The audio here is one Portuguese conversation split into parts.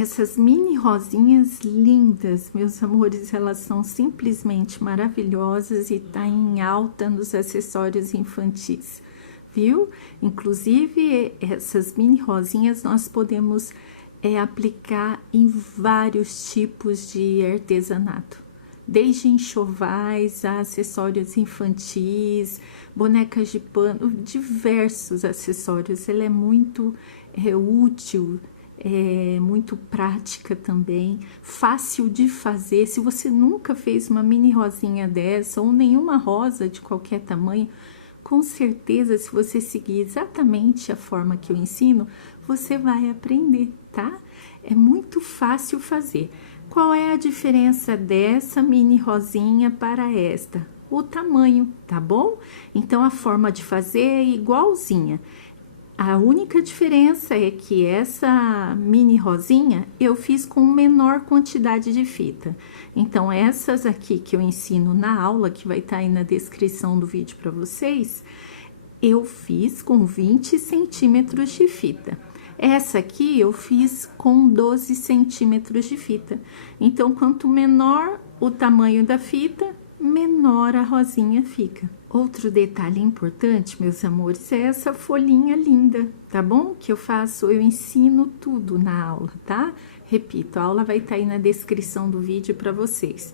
essas mini rosinhas lindas, meus amores, elas são simplesmente maravilhosas e tá em alta nos acessórios infantis, viu? Inclusive, essas mini rosinhas nós podemos aplicar em vários tipos de artesanato. Desde enxovais a acessórios infantis, bonecas de pano, diversos acessórios. Ela é muito útil, muito prática também, fácil de fazer. Se você nunca fez uma mini rosinha dessa ou nenhuma rosa de qualquer tamanho, com certeza, se você seguir exatamente a forma que eu ensino, você vai aprender, tá? É muito fácil fazer. Qual é a diferença dessa mini rosinha para esta? O tamanho, tá bom? Então, a forma de fazer é igualzinha. A única diferença é que essa mini rosinha eu fiz com menor quantidade de fita. Então, essas aqui que eu ensino na aula, que vai estar aí na descrição do vídeo para vocês, eu fiz com 20 centímetros de fita. Essa aqui eu fiz com 12 centímetros de fita. Então, quanto menor o tamanho da fita, menor a rosinha fica. Outro detalhe importante, meus amores, é essa folhinha linda, tá bom? Que eu faço, eu ensino tudo na aula, tá? Repito, a aula vai estar aí na descrição do vídeo para vocês.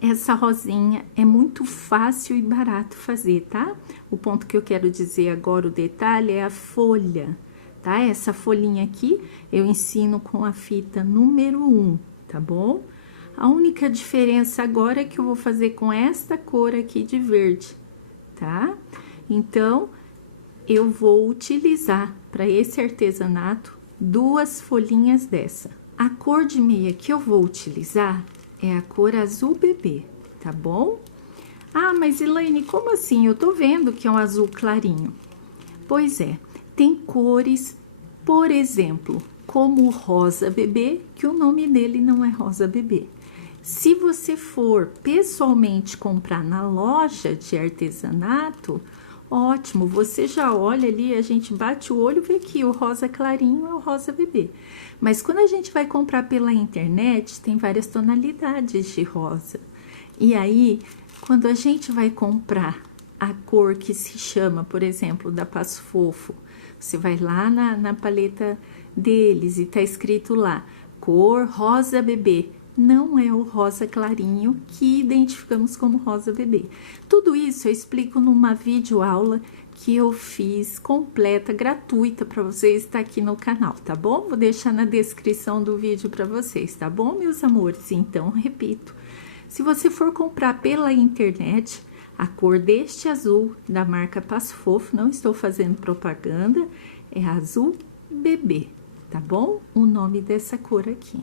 Essa rosinha é muito fácil e barato fazer, tá? O ponto que eu quero dizer agora, o detalhe, é a folha, tá? Essa folhinha aqui eu ensino com a fita número 1, tá bom? A única diferença agora é que eu vou fazer com esta cor aqui de verde, tá? Então, eu vou utilizar para esse artesanato 2 folhinhas dessa. A cor de meia que eu vou utilizar é a cor azul bebê, tá bom? Ah, mas Elaine, como assim? Eu tô vendo que é um azul clarinho. Pois é, tem cores, por exemplo, como o rosa bebê, que o nome dele não é rosa bebê. Se você for pessoalmente comprar na loja de artesanato, ótimo, você já olha ali, a gente bate o olho e vê que o rosa clarinho é o rosa bebê. Mas quando a gente vai comprar pela internet, tem várias tonalidades de rosa. E aí, quando a gente vai comprar a cor que se chama, por exemplo, da Passo Fofo, você vai lá na paleta deles e tá escrito lá, cor rosa bebê. Não é o rosa clarinho que identificamos como rosa bebê. Tudo isso eu explico numa videoaula que eu fiz completa, gratuita para vocês, está aqui no canal, tá bom? Vou deixar na descrição do vídeo para vocês, tá bom, meus amores? Então, repito, se você for comprar pela internet, a cor deste azul da marca Passo Fofo, não estou fazendo propaganda, é azul bebê, tá bom? O nome dessa cor aqui.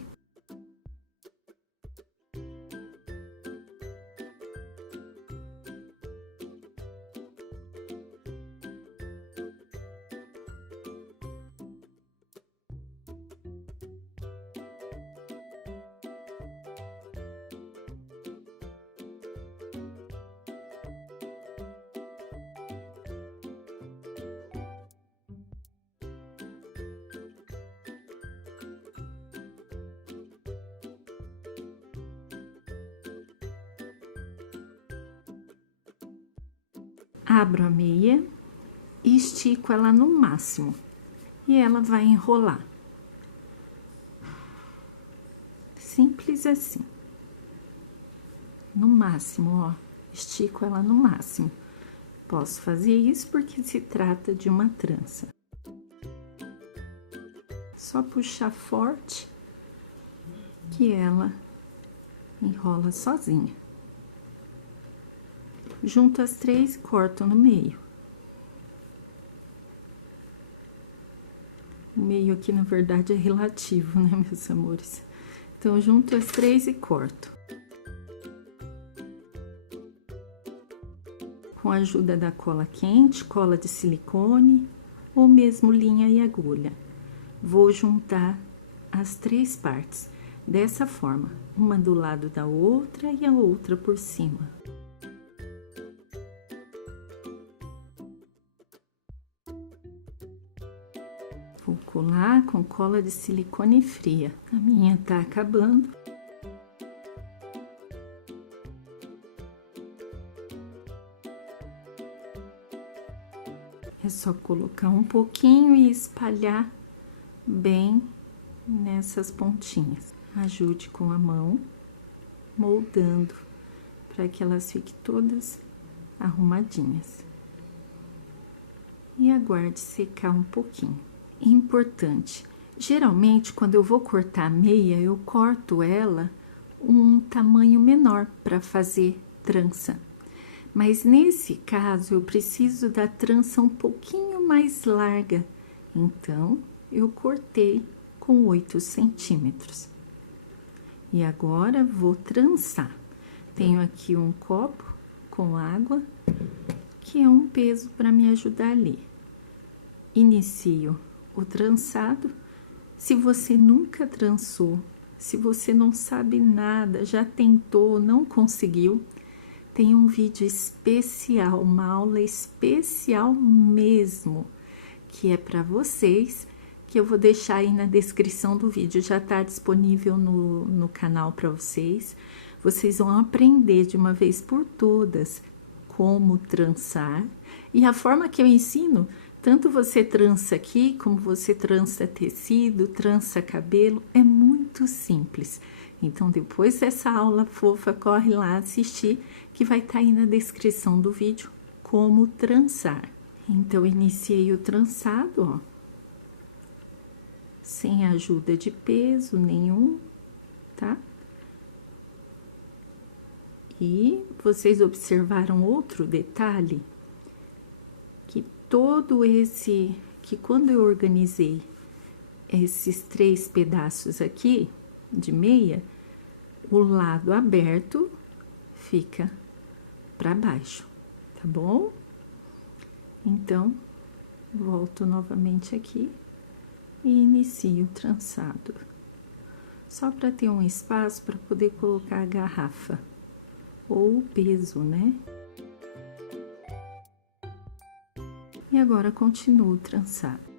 Abro a meia e estico ela no máximo e ela vai enrolar. Simples assim. No máximo, ó, estico ela no máximo. Posso fazer isso porque se trata de uma trança. Só puxar forte que ela enrola sozinha. Junto as 3 e corto no meio. O meio aqui, na verdade, é relativo, né, meus amores? Então, junto as 3 e corto. Com a ajuda da cola quente, cola de silicone, ou mesmo linha e agulha. Vou juntar as 3 partes, dessa forma, uma do lado da outra e a outra por cima. Vou colar com cola de silicone fria. A minha tá acabando. É só colocar um pouquinho e espalhar bem nessas pontinhas. Ajude com a mão, moldando para que elas fiquem todas arrumadinhas. E aguarde secar um pouquinho. Importante, geralmente quando eu vou cortar a meia, eu corto ela um tamanho menor para fazer trança. Mas nesse caso, eu preciso da trança um pouquinho mais larga. Então, eu cortei com 8 centímetros. E agora, vou trançar. Tenho aqui um copo com água, que é um peso para me ajudar ali. Inicio o trançado. Se você nunca trançou, se você não sabe nada, já tentou, não conseguiu, tem um vídeo especial, uma aula especial mesmo, que é para vocês, que eu vou deixar aí na descrição do vídeo, já está disponível no canal para vocês. Vocês vão aprender de uma vez por todas como trançar, e a forma que eu ensino, tanto você trança aqui, como você trança tecido, trança cabelo, é muito simples. Então, depois dessa aula fofa, corre lá assistir, que vai estar aí na descrição do vídeo, como trançar. Então, iniciei o trançado, ó, sem ajuda de peso nenhum, tá? E vocês observaram outro detalhe? Que que quando eu organizei esses 3 pedaços aqui de meia, o lado aberto fica para baixo, tá bom? Então, volto novamente aqui e inicio o trançado. Só para ter um espaço para poder colocar a garrafa ou o peso, né? E agora continuo o trançado.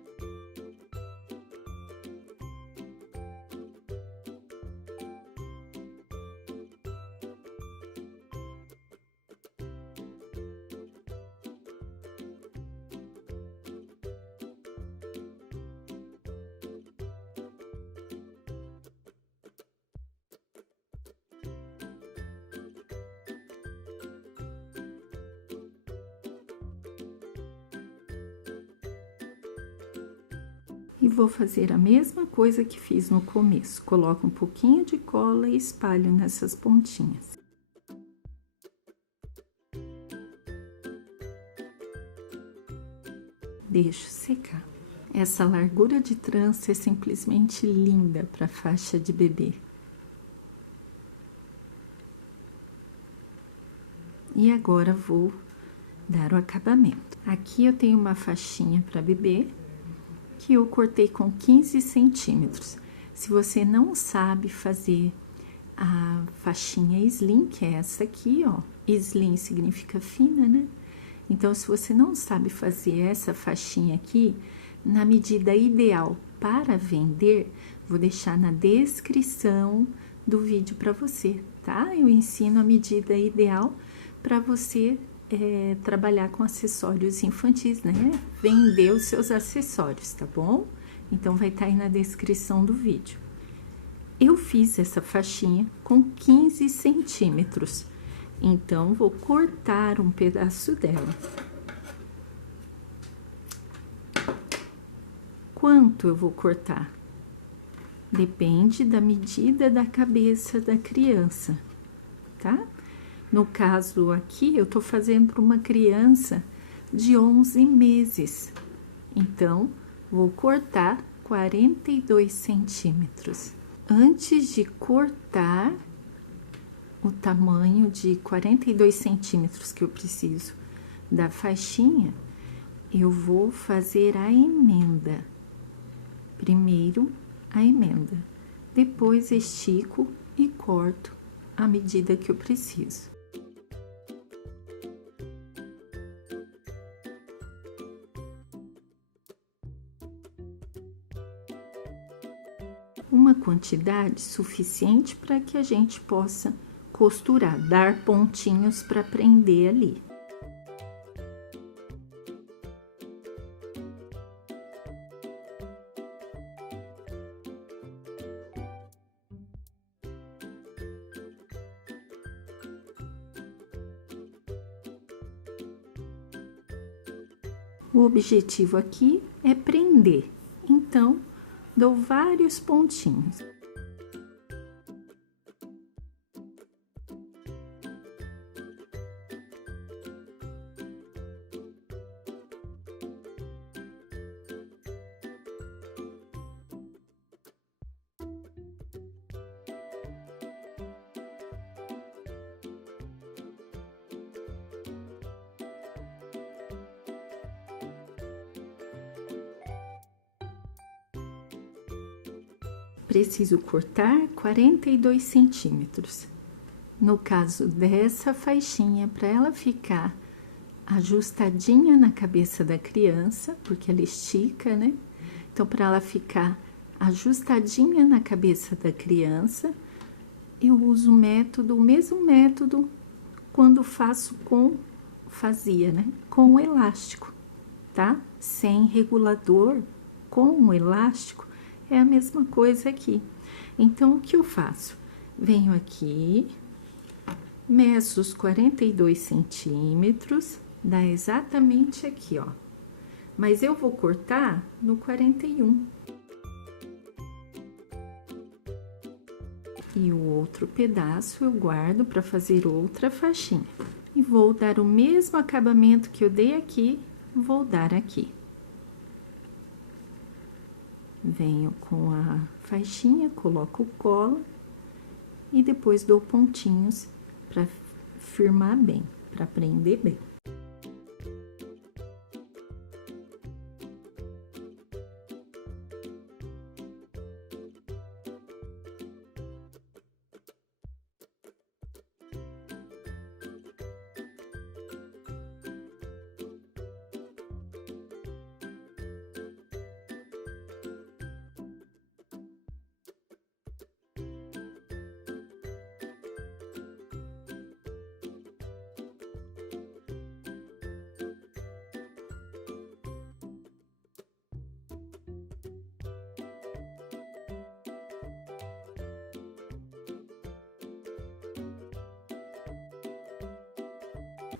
E vou fazer a mesma coisa que fiz no começo. Coloco um pouquinho de cola e espalho nessas pontinhas. Deixo secar. Essa largura de trança é simplesmente linda para faixa de bebê. E agora vou dar o acabamento. Aqui eu tenho uma faixinha para bebê, que eu cortei com 15 centímetros. Se você não sabe fazer a faixinha slim, que é essa aqui, ó, slim significa fina, né? Então, se você não sabe fazer essa faixinha aqui, na medida ideal para vender, vou deixar na descrição do vídeo para você, tá? Eu ensino a medida ideal para você trabalhar com acessórios infantis, né? Vender os seus acessórios, tá bom? Então, vai estar aí na descrição do vídeo. Eu fiz essa faixinha com 15 centímetros, então, vou cortar um pedaço dela. Quanto eu vou cortar? Depende da medida da cabeça da criança, tá? No caso aqui, eu tô fazendo para uma criança de 11 meses. Então, vou cortar 42 centímetros. Antes de cortar o tamanho de 42 centímetros que eu preciso da faixinha, eu vou fazer a emenda. Primeiro, a emenda. Depois, estico e corto à medida que eu preciso. uma quantidade suficiente para que a gente possa costurar, dar pontinhos para prender ali. O objetivo aqui é prender, então dou vários pontinhos. Preciso cortar 42 centímetros. No caso dessa faixinha, para ela ficar ajustadinha na cabeça da criança, porque ela estica, né? Então, para ela ficar ajustadinha na cabeça da criança, eu uso o mesmo método quando fazia, né? Com o elástico, tá? Sem regulador, com o elástico, é a mesma coisa aqui. Então, o que eu faço? Venho aqui, meço os 42 centímetros, dá exatamente aqui, ó. Mas eu vou cortar no 41. E o outro pedaço eu guardo para fazer outra faixinha. E vou dar o mesmo acabamento que eu dei aqui, vou dar aqui. Venho com a faixinha, coloco cola e depois dou pontinhos para firmar bem, para prender bem.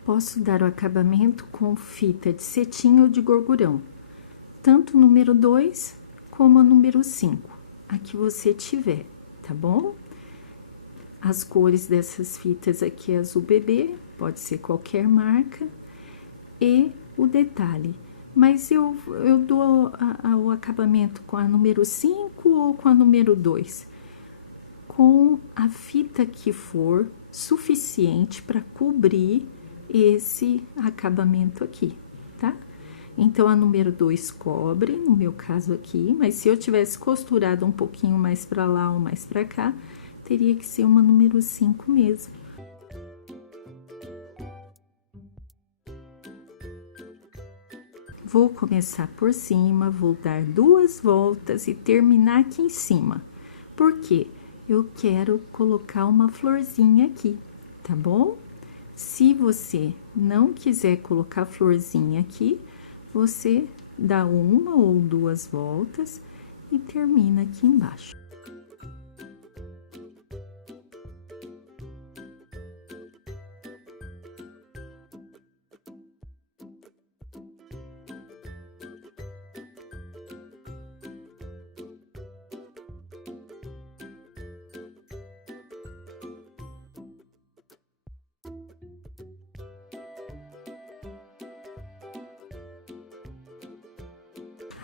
Posso dar o acabamento com fita de cetim ou de gorgurão, tanto o número 2 como o número 5, a que você tiver, tá bom? As cores dessas fitas aqui é azul bebê, pode ser qualquer marca, e o detalhe. Mas eu dou o acabamento com a número 5 ou com a número 2, com a fita que for suficiente para cobrir esse acabamento aqui, tá? Então, a número 2 cobre, no meu caso aqui, mas se eu tivesse costurado um pouquinho mais pra lá ou mais pra cá, teria que ser uma número 5 mesmo. Vou começar por cima, vou dar 2 voltas e terminar aqui em cima. Por quê? Eu quero colocar uma florzinha aqui, tá bom? Se você não quiser colocar florzinha aqui, você dá 1 ou 2 voltas e termina aqui embaixo.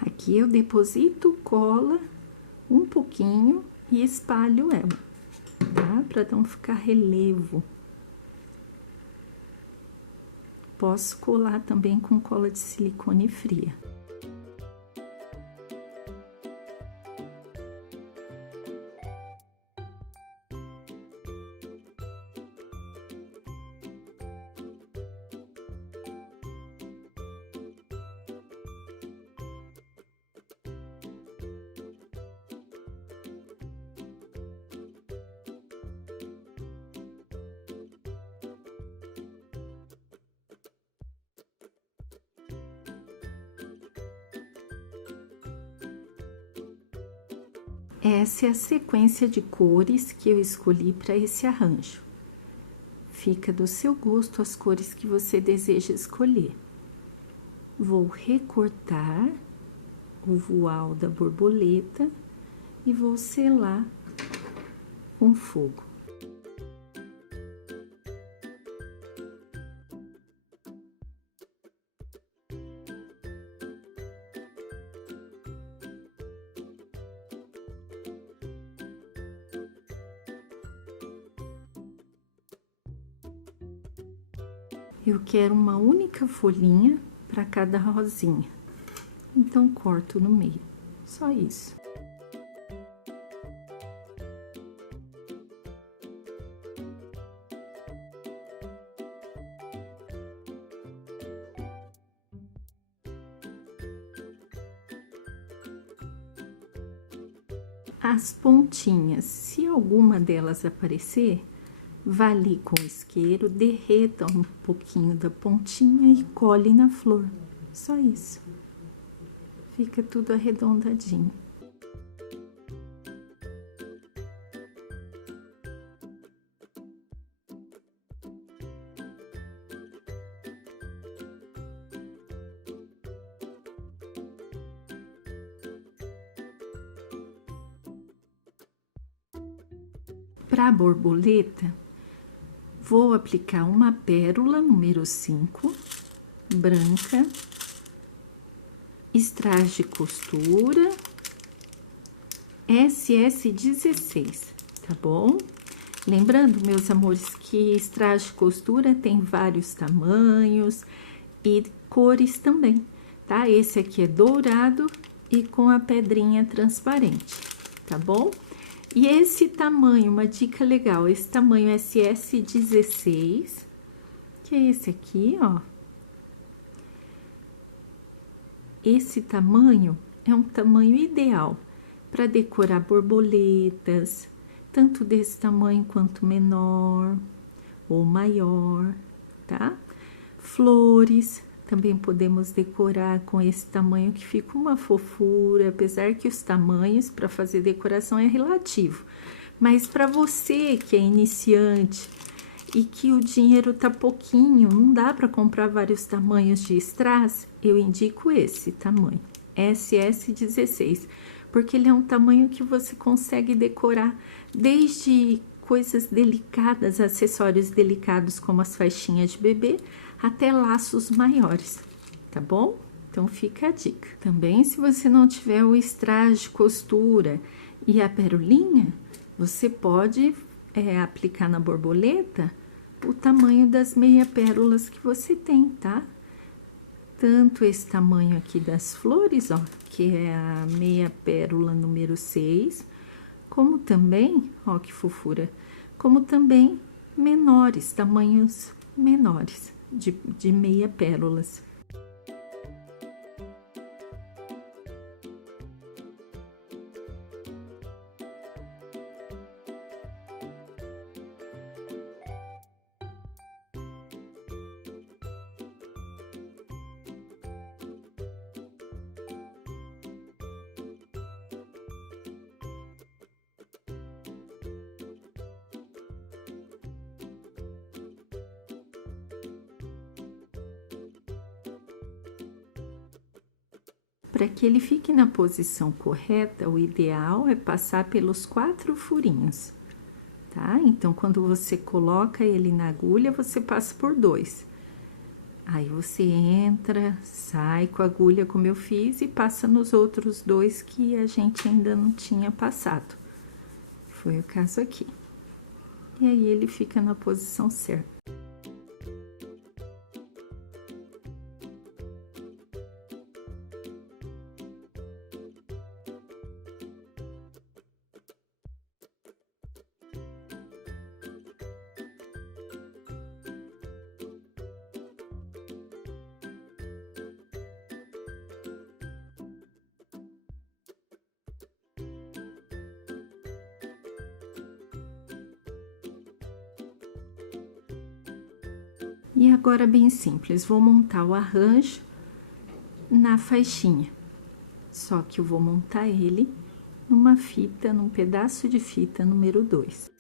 Aqui eu deposito cola um pouquinho e espalho ela, tá? Para não ficar relevo. Posso colar também com cola de silicone fria. Essa é a sequência de cores que eu escolhi para esse arranjo. Fica do seu gosto as cores que você deseja escolher. Vou recortar o voal da borboleta e vou selar com fogo. Eu quero uma única folhinha para cada rosinha, então corto no meio, só isso. As pontinhas, se alguma delas aparecer, vá ali com o isqueiro, derreta um pouquinho da pontinha e cole na flor. Só isso. Fica tudo arredondadinho. Para a borboleta, vou aplicar uma pérola número 5, branca, strass de costura, SS16, tá bom? Lembrando, meus amores, que strass de costura tem vários tamanhos e cores também, tá? Esse aqui é dourado e com a pedrinha transparente, tá bom? E esse tamanho, uma dica legal, esse tamanho SS16, que é esse aqui, ó. Esse tamanho é um tamanho ideal para decorar borboletas, tanto desse tamanho quanto menor ou maior, tá? Flores, também podemos decorar com esse tamanho que fica uma fofura, apesar que os tamanhos para fazer decoração é relativo. Mas para você que é iniciante e que o dinheiro tá pouquinho, não dá para comprar vários tamanhos de strass, eu indico esse tamanho, SS16, porque ele é um tamanho que você consegue decorar desde coisas delicadas, acessórios delicados como as faixinhas de bebê, até laços maiores, tá bom? Então fica a dica. Também, se você não tiver o strass de costura e a perolinha, você pode aplicar na borboleta o tamanho das meia pérolas que você tem, tá? Tanto esse tamanho aqui das flores, ó, que é a meia pérola número 6, como também, ó que fofura, como também menores, tamanhos menores de meia pérolas. Para que ele fique na posição correta, o ideal é passar pelos 4 furinhos, tá? Então, quando você coloca ele na agulha, você passa por 2. Aí, você entra, sai com a agulha, como eu fiz, e passa nos outros 2 que a gente ainda não tinha passado. Foi o caso aqui. E aí, ele fica na posição certa. E agora, bem simples, vou montar o arranjo na faixinha. Só que eu vou montar ele numa fita, num pedaço de fita número 2.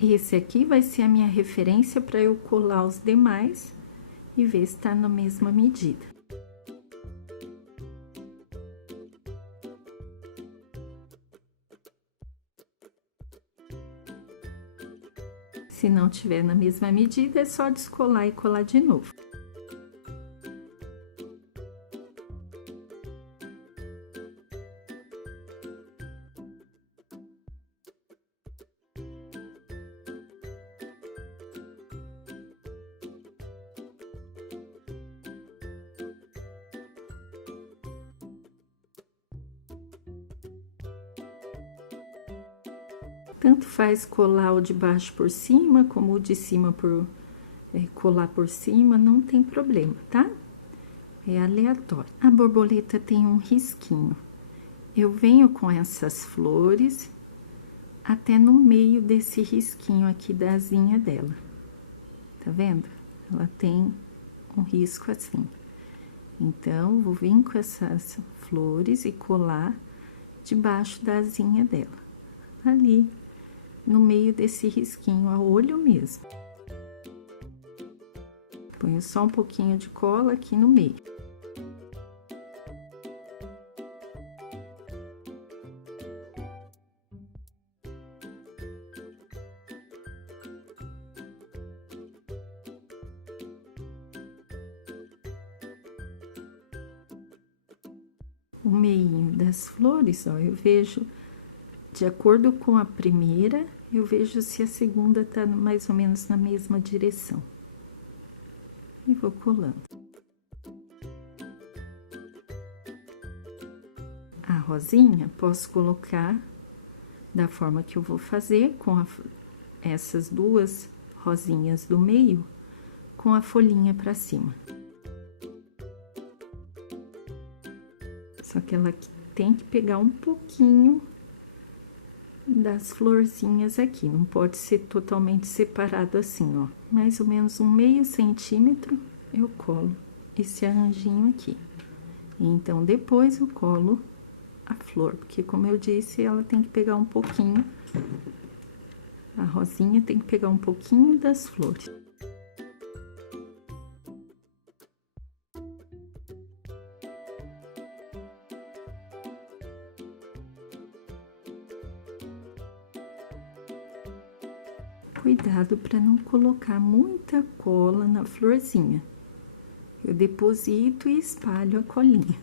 Esse aqui vai ser a minha referência para eu colar os demais e ver se tá na mesma medida. Se não tiver na mesma medida, é só descolar e colar de novo. Tanto faz colar o de baixo por cima, como o de cima colar por cima, não tem problema, tá? É aleatório. A borboleta tem um risquinho. Eu venho com essas flores até no meio desse risquinho aqui da asinha dela. Tá vendo? Ela tem um risco assim. Então, vou vir com essas flores e colar debaixo da asinha dela. Ali, no meio desse risquinho, a olho mesmo. Ponho só um pouquinho de cola aqui no meio. O meinho das flores, ó, eu vejo, de acordo com a primeira, eu vejo se a segunda tá mais ou menos na mesma direção. E vou colando. A rosinha, posso colocar da forma que eu vou fazer, com essas duas rosinhas do meio, com a folhinha pra cima. Só que ela tem que pegar um pouquinho das florzinhas aqui, não pode ser totalmente separado assim, ó. Mais ou menos um meio centímetro eu colo esse arranjinho aqui. E então, depois eu colo a flor, porque como eu disse, ela tem que pegar um pouquinho, a rosinha tem que pegar um pouquinho das flores. Cuidado para não colocar muita cola na florzinha. Eu deposito e espalho a colinha.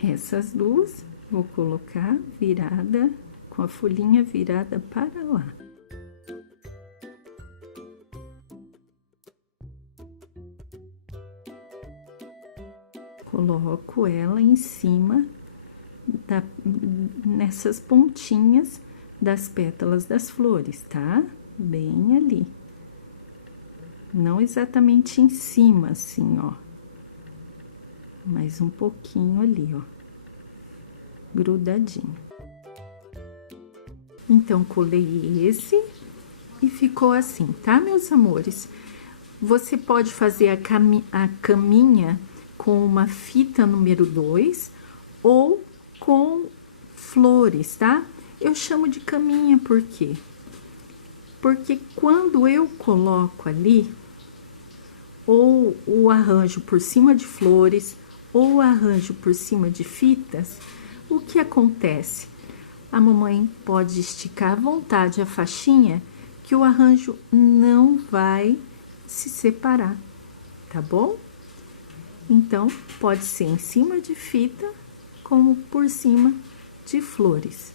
Essas duas, vou colocar virada, com a folhinha virada para lá. Coloco ela em cima, nessas pontinhas das pétalas das flores, tá? Bem ali. Não exatamente em cima, assim, ó. Mais um pouquinho ali, ó, grudadinho. Então, colei esse e ficou assim, tá, meus amores? Você pode fazer a caminha com uma fita número 2 ou com flores, tá? Eu chamo de caminha por quê? Porque quando eu coloco ali, ou o arranjo por cima de flores, ou o arranjo por cima de fitas, o que acontece? A mamãe pode esticar à vontade a faixinha, que o arranjo não vai se separar, tá bom? Então, pode ser em cima de fita, como por cima de flores.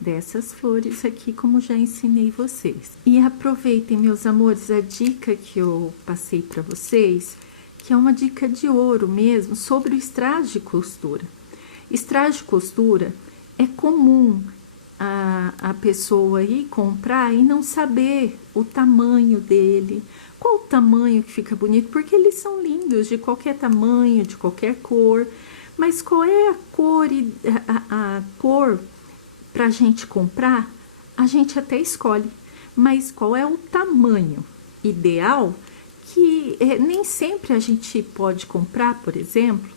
Dessas flores aqui, como já ensinei vocês. E aproveitem, meus amores, a dica que eu passei para vocês, que é uma dica de ouro mesmo, sobre o estrage de costura. Estrage de costura é comum a pessoa ir comprar e não saber o tamanho dele, qual o tamanho que fica bonito, porque eles são lindos de qualquer tamanho, de qualquer cor, mas qual é a cor, a cor pra gente comprar, a gente até escolhe, mas qual é o tamanho ideal, que nem sempre a gente pode comprar, por exemplo,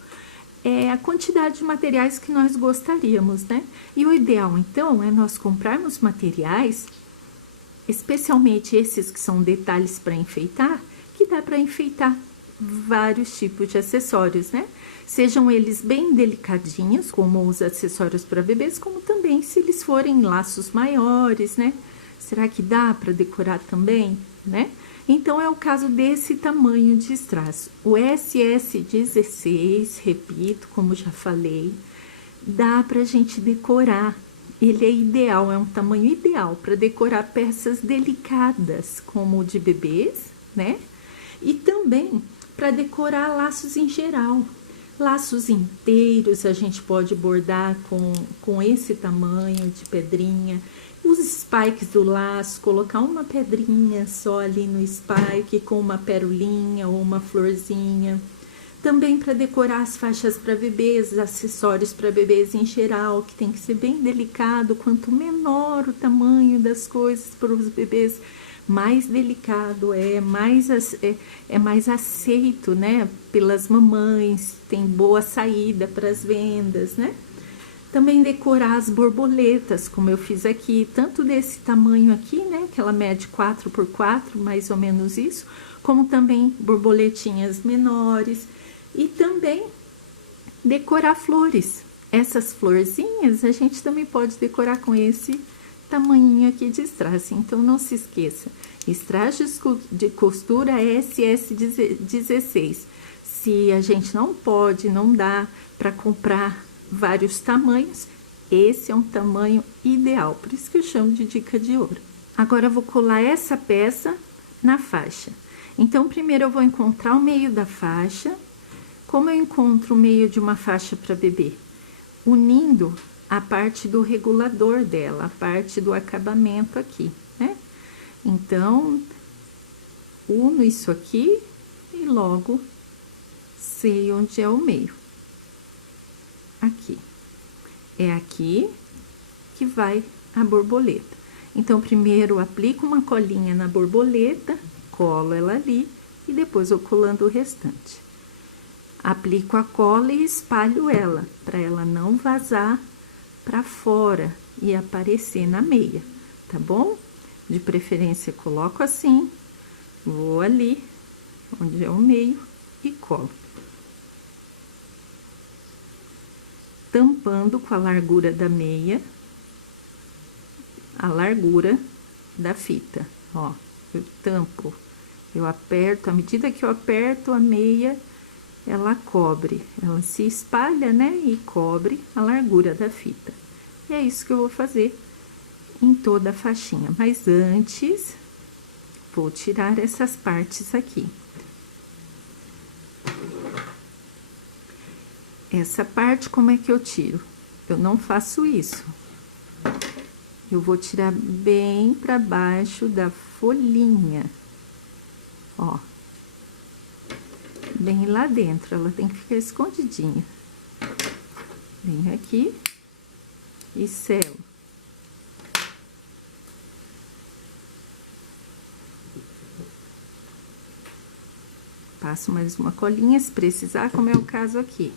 a quantidade de materiais que nós gostaríamos, né? E o ideal, então, é nós comprarmos materiais, especialmente esses que são detalhes para enfeitar, que dá para enfeitar vários tipos de acessórios, né? Sejam eles bem delicadinhos, como os acessórios para bebês, como também se eles forem laços maiores, né? Será que dá para decorar também, né? Então, é o caso desse tamanho de strass. O SS16, repito, como já falei, dá pra gente decorar. Ele é ideal, é um tamanho ideal para decorar peças delicadas, como o de bebês, né? E também para decorar laços em geral. Laços inteiros a gente pode bordar com esse tamanho de pedrinha. Os spikes do laço, colocar uma pedrinha só ali no spike com uma perolinha ou uma florzinha. Também para decorar as faixas para bebês, acessórios para bebês em geral, que tem que ser bem delicado. Quanto menor o tamanho das coisas para os bebês, mais delicado mais aceito, né, pelas mamães, tem boa saída para as vendas, né? Também decorar as borboletas, como eu fiz aqui, tanto desse tamanho aqui, né, que ela mede 4x4, mais ou menos isso, como também borboletinhas menores, e também decorar flores. Essas florzinhas a gente também pode decorar com esse tamanhinho aqui de strass. Então, não se esqueça, strass de costura SS16. Se a gente não dá para comprar vários tamanhos, esse é um tamanho ideal, por isso que eu chamo de dica de ouro. Agora, eu vou colar essa peça na faixa. Então, primeiro eu vou encontrar o meio da faixa. Como eu encontro o meio de uma faixa para bebê? Unindo a parte do regulador dela, a parte do acabamento aqui, né? Então, uno isso aqui e logo sei onde é o meio. Aqui. É aqui que vai a borboleta. Então, primeiro aplico uma colinha na borboleta, colo ela ali e depois vou colando o restante. Aplico a cola e espalho ela, para ela não vazar para fora e aparecer na meia, tá bom? De preferência, coloco assim, vou ali, onde é o meio, e colo. Tampando com a largura da meia, a largura da fita, ó. Eu tampo, eu aperto, à medida que eu aperto a meia, ela cobre, ela se espalha, né? E cobre a largura da fita. E é isso que eu vou fazer em toda a faixinha. Mas antes, vou tirar essas partes aqui. Essa parte, como é que eu tiro? Eu não faço isso. Eu vou tirar bem pra baixo da folhinha. Ó. bem lá dentro, ela tem que ficar escondidinha. Venho aqui e selo. Passo mais uma colinha, se precisar, como é o caso aqui.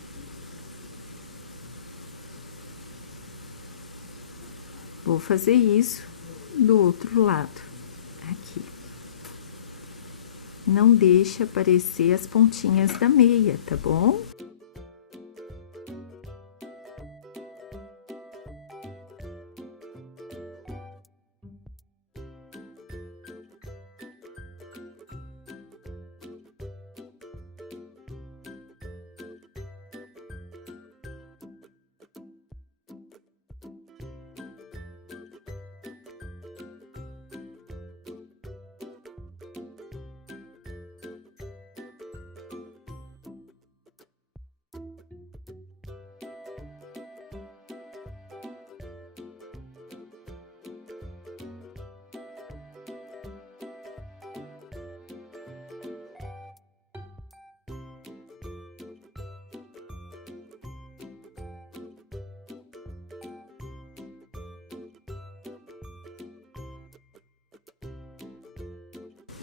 Vou fazer isso do outro lado, aqui. Não deixe aparecer as pontinhas da meia, tá bom?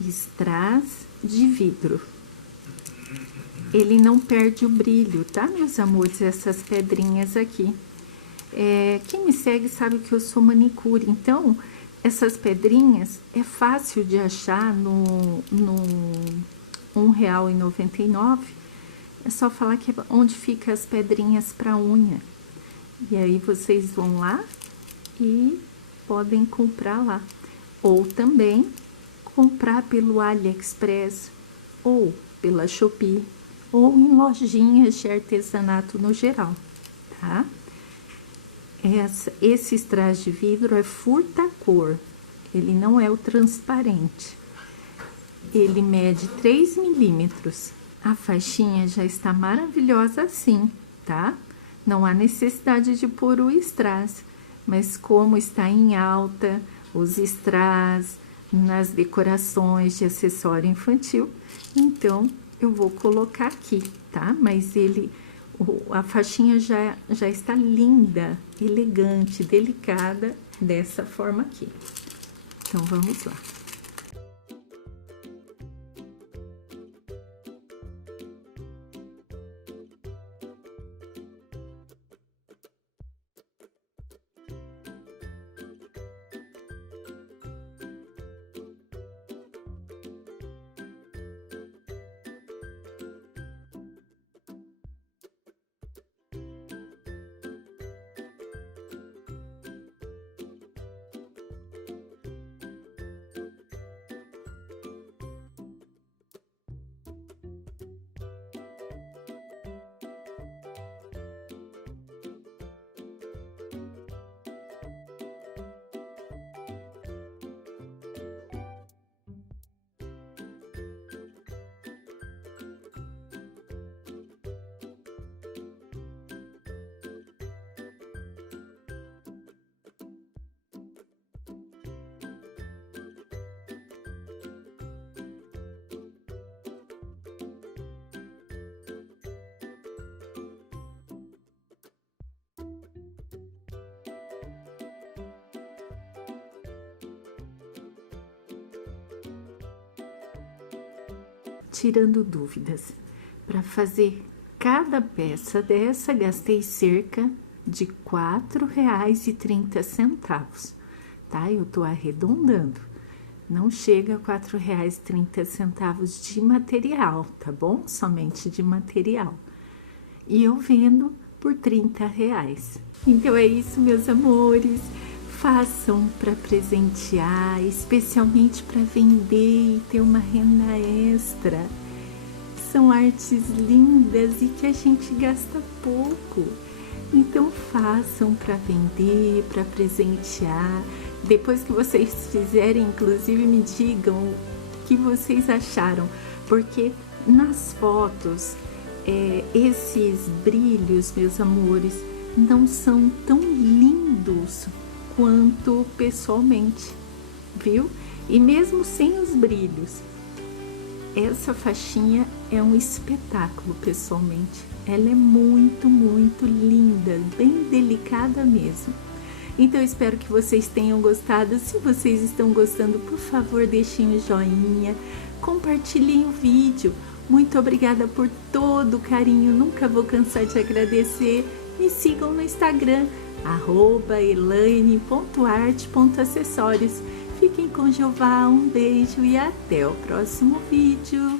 Strass de vidro. Ele não perde o brilho, tá, meus amores? Essas pedrinhas aqui. Quem me segue sabe que eu sou manicure, então essas pedrinhas é fácil de achar no R$1,99. É só falar que é onde fica as pedrinhas para unha. E aí vocês vão lá e podem comprar lá. Ou também comprar pelo AliExpress, ou pela Shopee, ou em lojinhas de artesanato no geral, tá? Esse strass de vidro é furta-cor, ele não é o transparente. Ele mede 3 milímetros. A faixinha já está maravilhosa assim, tá? Não há necessidade de pôr o strass, mas como está em alta, os strass nas decorações de acessório infantil, então eu vou colocar aqui, tá? Mas a faixinha já está linda, elegante, delicada, dessa forma aqui. Então, vamos lá. Tirando dúvidas, para fazer cada peça dessa, gastei cerca de R$4,30, tá? Eu tô arredondando, não chega a R$4,30 de material, tá bom? Somente de material. E eu vendo por R$30. Então é isso, meus amores. Façam para presentear, especialmente para vender e ter uma renda extra. São artes lindas e que a gente gasta pouco. Então façam para vender, para presentear. Depois que vocês fizerem, inclusive me digam o que vocês acharam, porque nas fotos esses brilhos, meus amores, não são tão lindos quanto pessoalmente, viu? E mesmo sem os brilhos, essa faixinha é um espetáculo, pessoalmente. Ela é muito, muito linda, bem delicada mesmo. Então eu espero que vocês tenham gostado. Se vocês estão gostando, por favor, deixem um joinha, compartilhem o vídeo. Muito obrigada por todo o carinho, nunca vou cansar de agradecer. Me sigam no Instagram, @elaine.arte.acessórios. Fiquem com Jeová, um beijo e até o próximo vídeo.